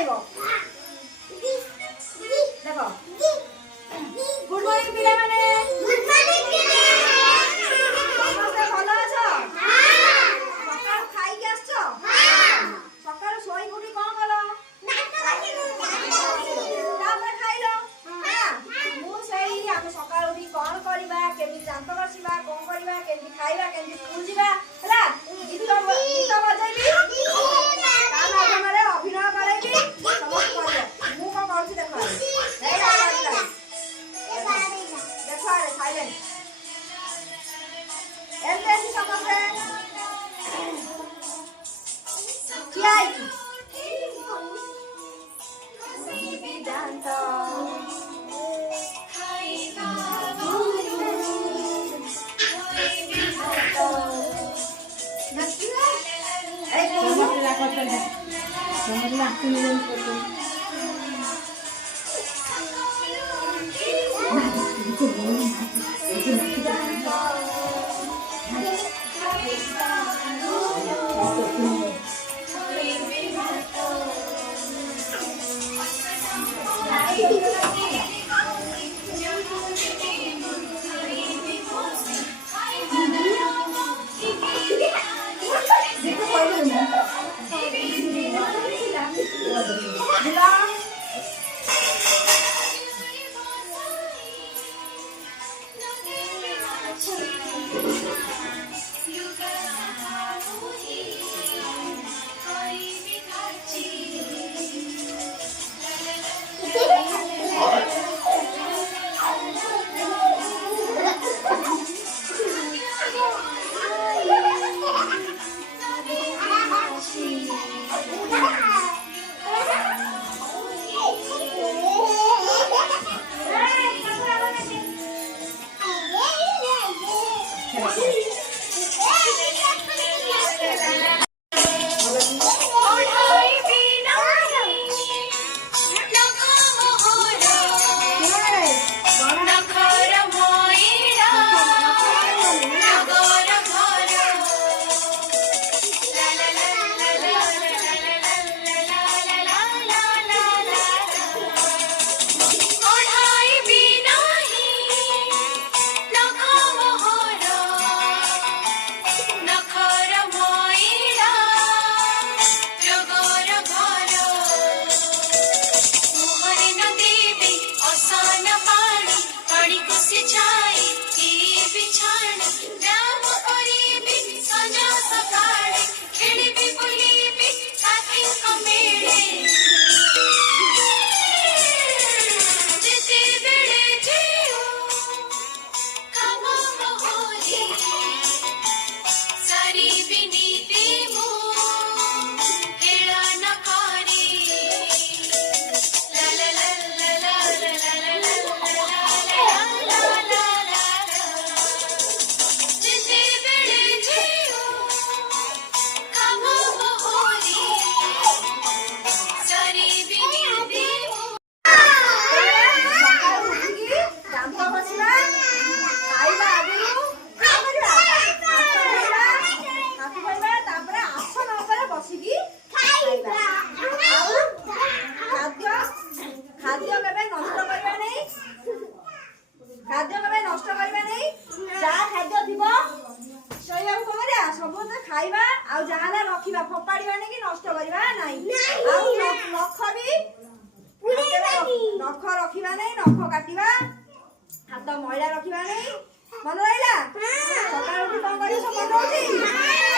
କହିବ ଦେଖ good morning ପିଲାମାନେ ସମସ୍ତେ ଭଲ ଅଛ ସକାଳୁ ଖାଇକି ଆସିଛ ସକାଳୁ ଶୋଇକି ଉଠି କଣ କଲ ତାପରେ ଖାଇଲ ମୁଁ ସେଇ ଆମେ ସକାଳୁ ଉଠି କଣ କରିବା କେମିତି ଦାନ୍ତ ଘଷିବା କଣ କରିବା କେମିତି ଖାଇବା କେମିତି ସ୍କୁଲ ଯିବା ହେଲା ଗୀତ ବଜେଇବି ତା ମାଧ୍ୟମରେ ଅଭିନୟ କରେଇବି ସମସ୍ତେ କରିବ ମୁଁ କଣ କରୁଛି ଦେଖ ଦେଖ ଆରେ ସାଇଲେଣ୍ଟ ଏମିତି ଅଛି ସମସ୍ତେ ଠିଆ ହେଇକି ଦାନ୍ତ खाइबा आ जहां रखिबा फोपाड़ीबा नहीं कि नष्ट करबा नहीं आ नख भी नख रखिबा नहीं नख काटिबा हाथ मैला रखिबा नहीं मन रहिला सकाळ उठी कोन करियो सब मन होची